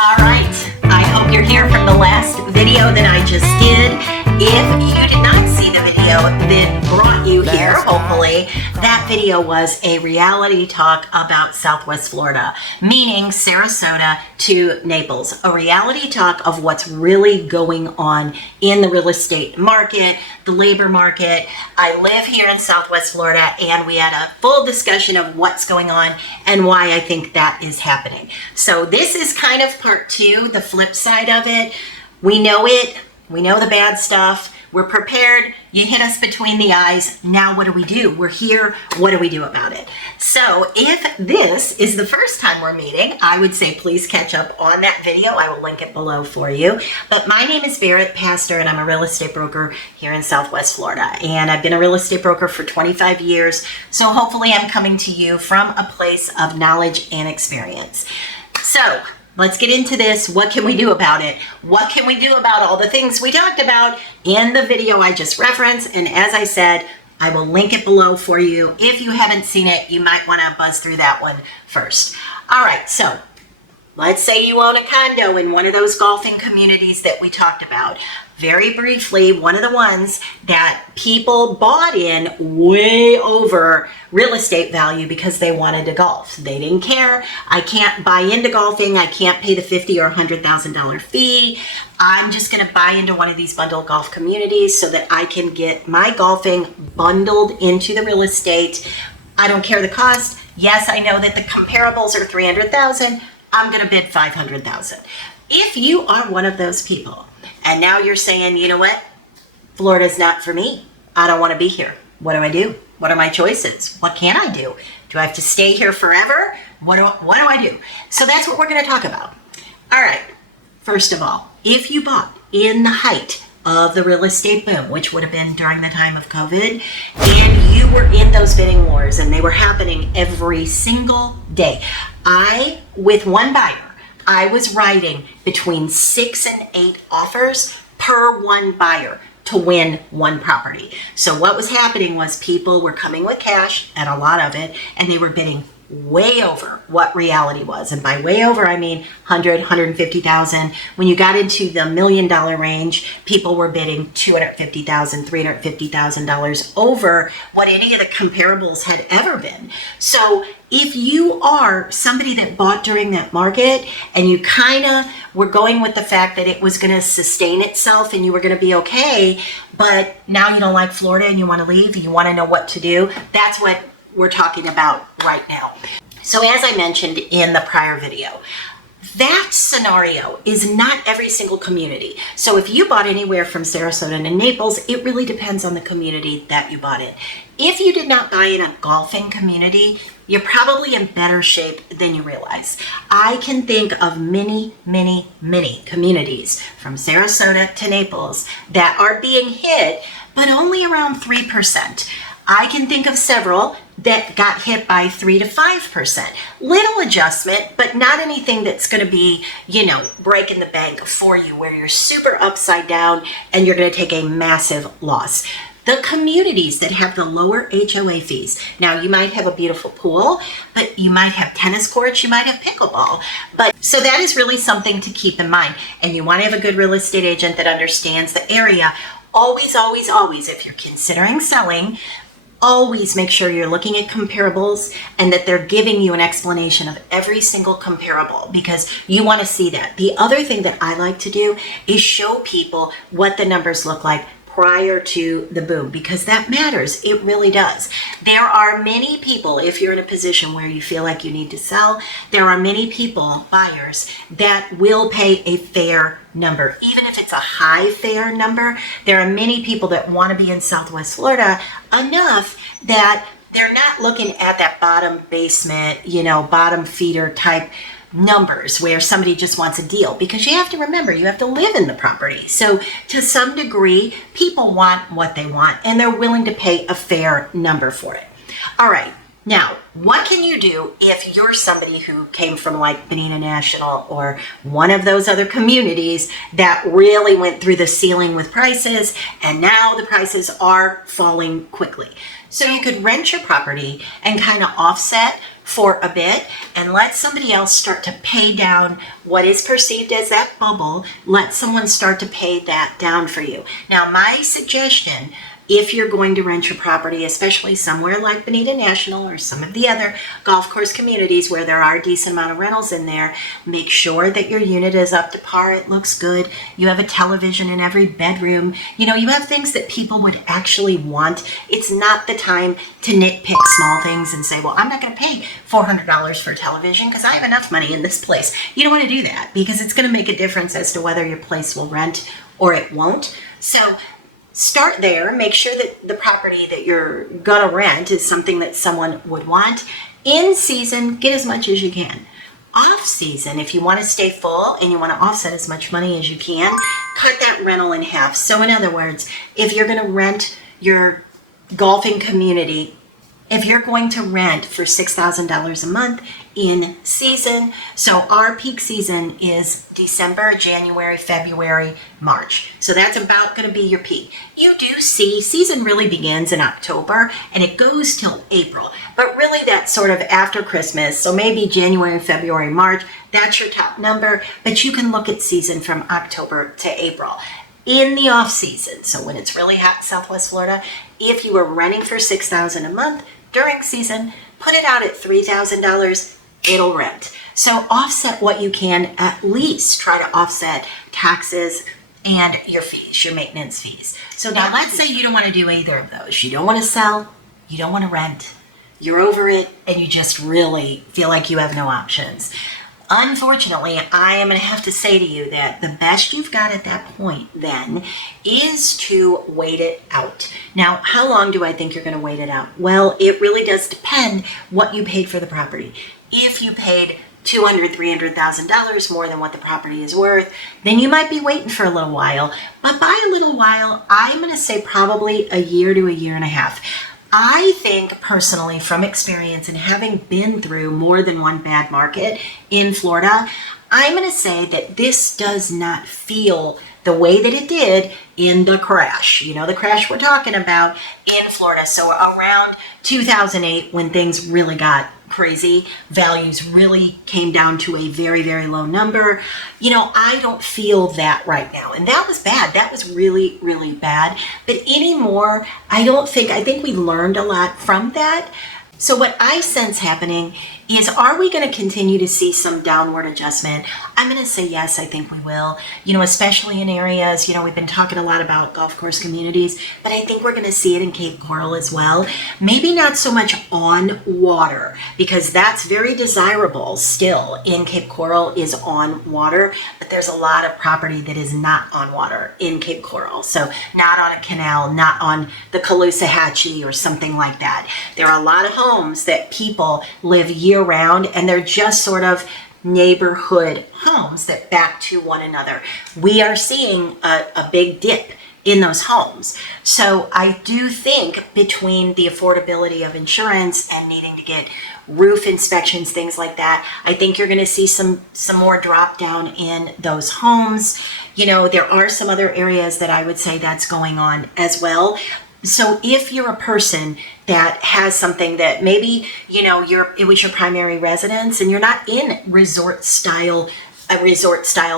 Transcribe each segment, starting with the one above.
All right, I hope you're here from the last video that I just did. If you did not see the video that brought you here, hopefully, that video was a reality talk about Southwest Florida, meaning Sarasota to Naples, a reality talk of what's really going on in the real estate market, the labor market. I live here in Southwest Florida, and we had a full discussion of what's going on and why I think that is happening. So this is kind of part two, the flip side of it. We know it. We know the bad stuff. We're prepared. You hit us between the eyes. Now what do? We're here. What do we do about it? So if this is the first time we're meeting, I would say please catch up on that video. I will link it below for you. But my name is Barrett Pastor, and I'm a real estate broker here in Southwest Florida. And I've been a real estate broker for 25 years. So hopefully I'm coming to you from a place of knowledge and experience. So let's get into this. What can we do about it? What can we do about all the things we talked about in the video I just referenced? And as I said, I will link it below for you. If you haven't seen it, you might want to buzz through that one first. All right, so let's say you own a condo in one of those golfing communities that we talked about. Very briefly, one of the ones that people bought in way over real estate value because they wanted to golf. They didn't care. I can't buy into golfing. I can't pay the $50,000 or $100,000 fee. I'm just going to buy into one of these bundled golf communities so that I can get my golfing bundled into the real estate. I don't care the cost. Yes, I know that the comparables are $300,000. I'm going to bid $500,000. If you are one of those people, and now you're saying, you know what? Florida's not for me. I don't want to be here. What do? What are my choices? What can I do? Do I have to stay here forever? What do I do? So that's what we're going to talk about. All right. First of all, if you bought in the height of the real estate boom, which would have been during the time of COVID, and you were in those bidding wars and they were happening every single day. With one buyer, I was writing between 6 and 8 offers per one buyer to win one property. So what was happening was people were coming with cash, and a lot of it, and they were bidding way over what reality was. And by way over, I mean 100, 150,000. When you got into the $1 million range, people were bidding $250,000, $350,000 over what any of the comparables had ever been. So if you are somebody that bought during that market and you kind of were going with the fact that it was going to sustain itself and you were going to be okay, but now you don't like Florida and you want to leave, you want to know what to do, that's what we're talking about right now. So as I mentioned in the prior video, that scenario is not every single community. So if you bought anywhere from Sarasota to Naples, it really depends on the community that you bought in. If you did not buy in a golfing community, you're probably in better shape than you realize. I can think of many, many, many communities from Sarasota to Naples that are being hit, but only around 3%. I can think of several that got hit by 3 to 5%. Little adjustment, but not anything that's going to be, breaking the bank for you where you're super upside down and you're going to take a massive loss. The communities that have the lower HOA fees. Now, you might have a beautiful pool, but you might have tennis courts, you might have pickleball. So that is really something to keep in mind. And you want to have a good real estate agent that understands the area. Always, always, always, if you're considering selling, always make sure you're looking at comparables and that they're giving you an explanation of every single comparable because you want to see that. The other thing that I like to do is show people what the numbers look like prior to the boom because that matters. It really does. There are many people, if you're in a position where you feel like you need to sell, there are many people, buyers, that will pay a fair number. Even if it's a high fair number, there are many people that want to be in Southwest Florida enough that they're not looking at that bottom basement, bottom feeder type numbers where somebody just wants a deal because you have to remember you have to live in the property. So to some degree, people want what they want and they're willing to pay a fair number for it. All right. Now, what can you do if you're somebody who came from like Benina National or one of those other communities that really went through the ceiling with prices and now the prices are falling quickly? So you could rent your property and kind of offset for a bit and let somebody else start to pay down what is perceived as that bubble. Let someone start to pay that down for you. Now, my suggestion, if you're going to rent your property, especially somewhere like Bonita National or some of the other golf course communities where there are a decent amount of rentals in there, make sure that your unit is up to par. It looks good. You have a television in every bedroom. You know, you have things that people would actually want. It's not the time to nitpick small things and say, well, I'm not going to pay $400 for television because I have enough money in this place. You don't want to do that because it's going to make a difference as to whether your place will rent or it won't. So start there. Make sure that the property that you're gonna rent is something that someone would want. In season, get as much as you can. Off season, if you want to stay full and you want to offset as much money as you can, cut that rental in half. So in other words, if you're going to rent your golfing community, if you're going to rent for $6,000 a month in season, so our peak season is December, January, February, March. So that's about going to be your peak. You do see season really begins in October and it goes till April, but really that's sort of after Christmas. So maybe January, February, March, that's your top number, but you can look at season from October to April. In the off season, so when it's really hot in Southwest Florida, if you were renting for $6,000 a month during season, put it out at $3,000, it'll rent. So offset what you can, at least try to offset taxes and your fees, your maintenance fees. So now let's say you don't want to do either of those. You don't want to sell, you don't want to rent, you're over it, and you just really feel like you have no options. Unfortunately, I am going to have to say to you that the best you've got at that point then is to wait it out. Now, how long do I think you're going to wait it out? Well, it really does depend what you paid for the property. If you paid $200,000, $300,000 more than what the property is worth, then you might be waiting for a little while. But by a little while, I'm going to say probably a year to a year and a half. I think personally, from experience and having been through more than one bad market in Florida, I'm going to say that this does not feel the way that it did in the crash. You know, the crash we're talking about in Florida. So around 2008, when things really got crazy, values really came down to a very, very low number. You know, I don't feel that right now. And that was bad. That was really, really bad. But anymore, I think we learned a lot from that. So what I sense happening is, are we going to continue to see some downward adjustment? I'm going to say yes, I think we will. You know, especially in areas, you know, we've been talking a lot about golf course communities, but I think we're going to see it in Cape Coral as well. Maybe not so much on water, because that's very desirable still in Cape Coral is on water, but there's a lot of property that is not on water in Cape Coral. So not on a canal, not on the Caloosahatchee or something like that. There are a lot of homes that people live year round, and they're just sort of neighborhood homes that back to one another. We are seeing a big dip in those homes. So I do think between the affordability of insurance and needing to get roof inspections, things like that, I think you're going to see some more drop down in those homes. You know, there are some other areas that I would say that's going on as well. So if you're a person that has something that maybe, you know, it was your primary residence and you're not in a resort style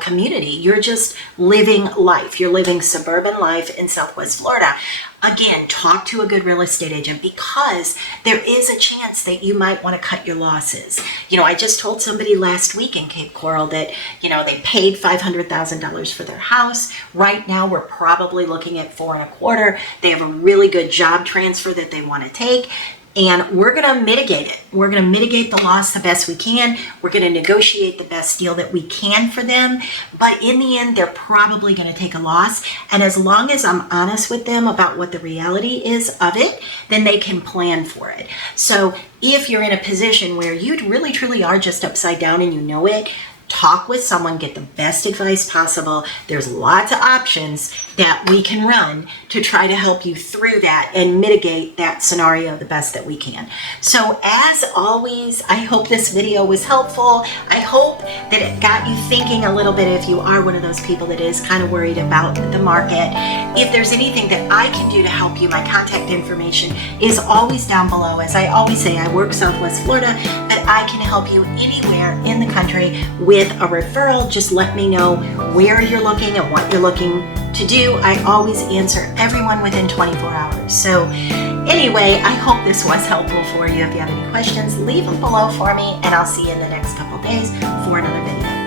community, you're just living life. You're living suburban life in Southwest Florida. Again, talk to a good real estate agent, because there is a chance that you might want to cut your losses. You know, I just told somebody last week in Cape Coral that, you know, they paid $500,000 for their house. Right now, we're probably looking at $4.25. They have a really good job transfer that they want to take. And we're going to mitigate it. We're going to mitigate the loss the best we can. We're going to negotiate the best deal that we can for them. But in the end, they're probably going to take a loss. And as long as I'm honest with them about what the reality is of it, then they can plan for it. So if you're in a position where you really, truly are just upside down and you know it, talk with someone, get the best advice possible. There's lots of options that we can run to try to help you through that and mitigate that scenario the best that we can. So as always, I hope this video was helpful. I hope that it got you thinking a little bit if you are one of those people that is kind of worried about the market. If there's anything that I can do to help you, my contact information is always down below. As I always say, I work Southwest Florida, but I can help you anywhere in the country with a referral. Just let me know where you're looking and what you're looking to do. I always answer everyone within 24 hours. So anyway, I hope this was helpful for you. If you have any questions, leave them below for me, and I'll see you in the next couple days for another video.